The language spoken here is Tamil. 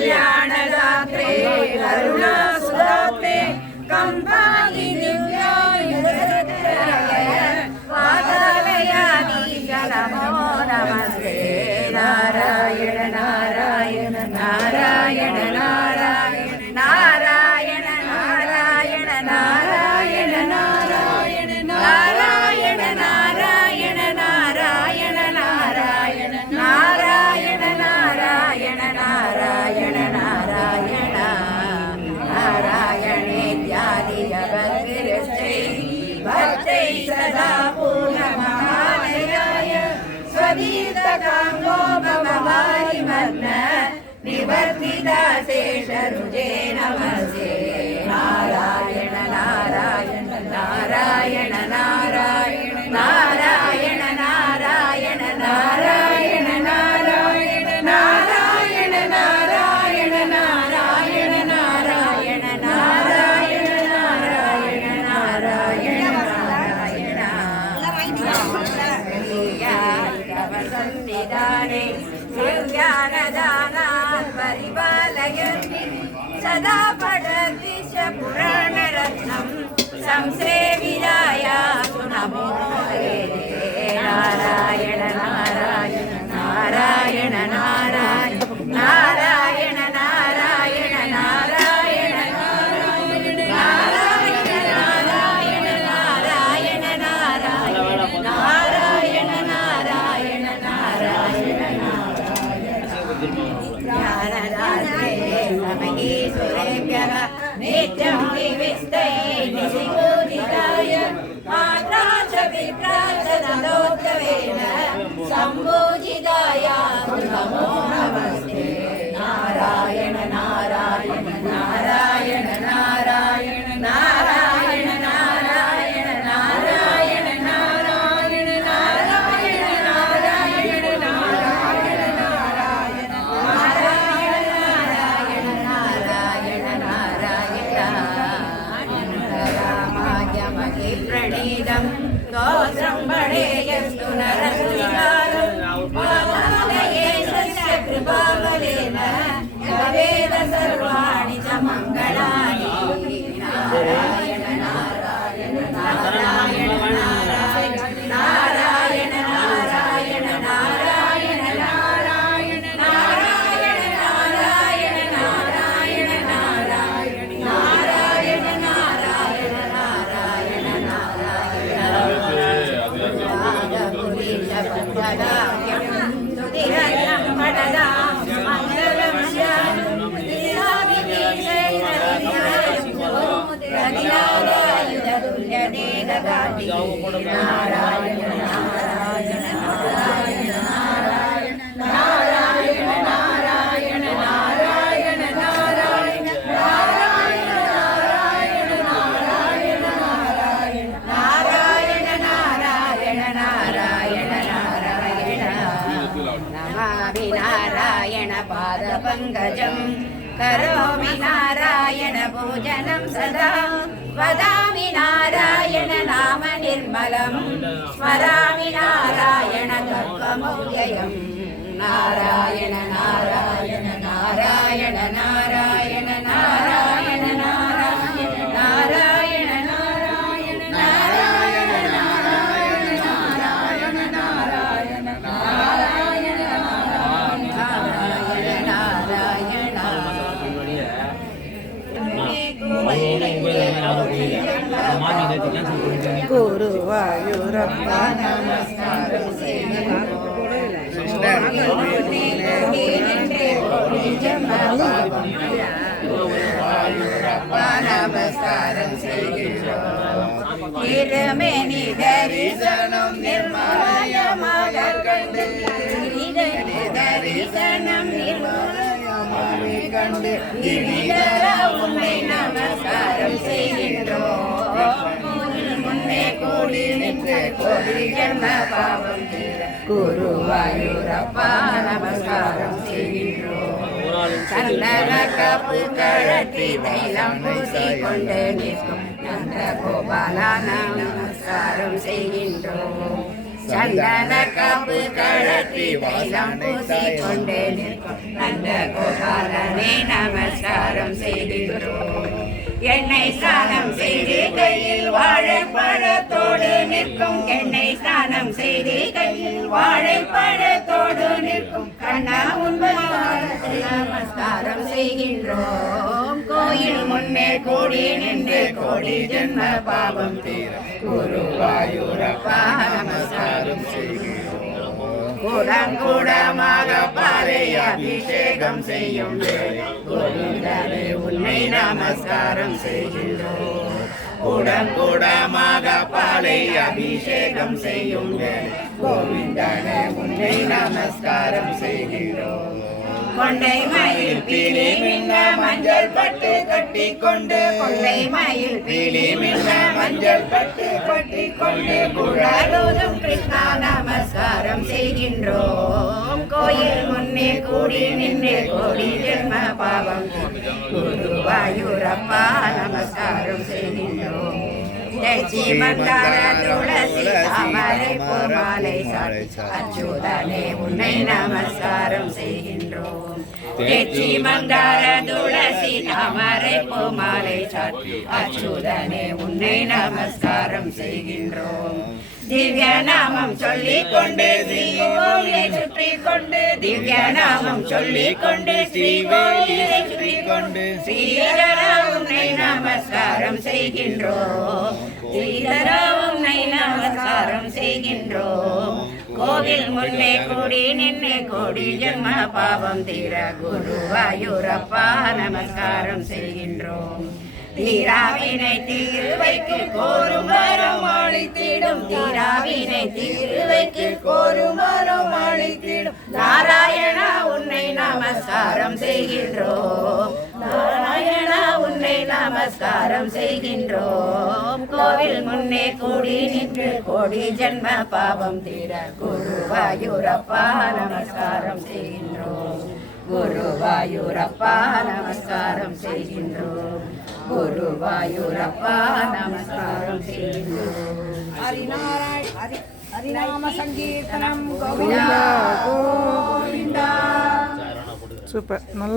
कल्याणदात्रे करुणासुधाप्ते कंपानि दिव्यायुधरत्नय वातालयाधीश नमो नमस्ते नारायण नारायण नारायण नारायण नारायण नारायण नारायण नारायण नारायण नारायण नारायण नारायण नारायण नारायण नारायण नारायण नारायणेत्यादि जगद्गुरुश्री भक्तै सदा पूर्णमहालयाय स्वदीर्घकाङ्गो भववारिमग्न निवर्तिता शेषरुजे नमस्ते नारायण नारायण नारायण नारायण नारायण नारायण नारायण नारायण नारायण नारायण नारायण नारायण नारायण नारायण नारायण नारायण दिव्यानदानान् परिपालयन्ति सदा पठद्विष पुराणरत्नं संसेविरायासु नमो नारायण नारायण नारायण नारायण नारायण नारायण नारायण नारायण नारायण नारायण नारायण नारायण नारायण नारायण ज्ञानदात्रेभ्यः नित्यं विविष्टैः शिवोदिताय मात्रा च पित्रा च तदोत्तमेन सम्पूजिताय नमो नमस्ते नारायण नारायण नारायण नारायण नारायण नारायण नारायण नारायण नारायण नारायण नारायण नारायण प्रणीतं गोत्रं बडेयस्तु नरस्विकारं पादालये सस्य कृपाबलेन भवेद सर्वाणि च मङ्गलानि नारायण नारायण नारायण नारायण नारायण नारायण नारायण नारायण नारायण नारायण नारायण नारायण नारायण नारायण नारायण नारायण पादपङ्कजं करोमि नारायण पूजनं सदा वदामि नारायण नाम निर्मलं स्मरामि नारायण तत्त्वमव्ययं नारायण नारायण नारायण नारायण नारायण नारायण नारायण नारायण नारायण नारायण नारायण नारायण गुरुवायूरप्प नमस्कारं திருமேனி தரிசனம் நிர்மலமாக கண்டு தரிசனம் நிர்மலமாக கண்டு உன்னை நமஸ்காரம் செய்கின்றோம் முன்னே கூடி நின்று கோடி ஜன்ம பாவம் குருவாயூரப்பா நமஸ்காரம் செய்கின்றோம் சந்தன காப்பு கழற்றி தைலம் பூசி கொண்டு நிற்கும் நந்த கோபாலா நமஸ்காரம் செய்கின்றோம் சந்தன காப்பு கழற்றி தைலம் பூசிக்கொண்டே நிற்கும் நந்த கோபாலனை நமஸ்காரம் செய்கின்றோம். எண்ணெய் ஸ்நானம் செய்து கையில் வாழைப்பழத்தோடு நிற்கும் எண்ணெய் ஸ்நானம் செய்து கையில் வாழைப்பழத்தோடு நிற்கும் கண்ணா உண்மையாக நமஸ்காரம் செய்கின்றோம். கோயில் முன்னே கூடி நின்று கோடி ஜென்ம பாவம் தீர குருவாயூரப்பா நமஸ்காரம் செய்கின்றோம். கூடமாக பாறை அபிஷேகம் செய்யும் கோவிந்தனே உன்னை நமஸ்காரம் செய்கின்றோம். கூடமாக பாலை அபிஷேகம் செய்யும் கோவிந்தனே உன்னை நமஸ்காரம் செய்கின்றோம். கொண்டை மயில் பீலி மின்ன மஞ்சள் பட்டு கட்டி கொண்டு கொண்டை மயில் பீலி மின்ன மஞ்சள் பட்டு கட்டி கொண்டு குழலூதும் கிருஷ்ணா நமஸ்காரம் செய்கின்றோம். கோயில் முன்னே கூடி நின்று கோடி ஜென்ம பாவம் குருவாயூரப்பா நமஸ்காரம் செய்கின்றோம். தெச்சி மந்தார துளசி தாமரை பூமாலை சாற்றி அச்சுதனே உன்னை நமஸ்காரம் செய்கின்றோம். தெச்சி மந்தார துளசி தாமரை பூமாலை சாற்றி அச்சுதனே உன்னை நமஸ்காரம் செய்கின்றோம். திவ்ய நாமம் சொல்லிக் கொண்டு ஸ்ரீகோவிலை சுற்றி கொண்டு திவ்ய நாமம் சொல்லிக் கொண்டு ஸ்ரீகோவிலை சுற்றி கொண்டு ஸ்ரீதரா உன்னை நமஸ்காரம் செய்கின்றோம். ஸ்ரீதரா உன்னை நமஸ்காரம் செய்கின்றோம். கோவில் முன்னே கூடி நின்று கோடி ஜென்ம பாவம் தீர குருவாயூரப்பா நமஸ்காரம் செய்கின்றோம். தீராவினை தீர்வைக்கு கோரும் வரம் அளித்திடும் தீராவினை தீர்வைக்கு கோரும் வரம் அளித்திடும் நாராயணா உன்னை நமஸ்காரம் செய்கின்றோம். நாராயணா உன்னை நமஸ்காரம் செய்கின்றோம். கோவில் முன்னே கூடி நின்று கோடி ஜென்ம பாவம் தீர குருவாயூரப்பா நமஸ்காரம் செய்கின்றோம். குருவாயூரப்பா நமஸ்காரம் செய்கின்றோம். குருவாயூரப்பா நமஸ்காரம் செய்கின்றோம். ஹரிநாம சங்கீர்த்தனம் கோவிந்தா கோவிந்தா. சூப்பர்.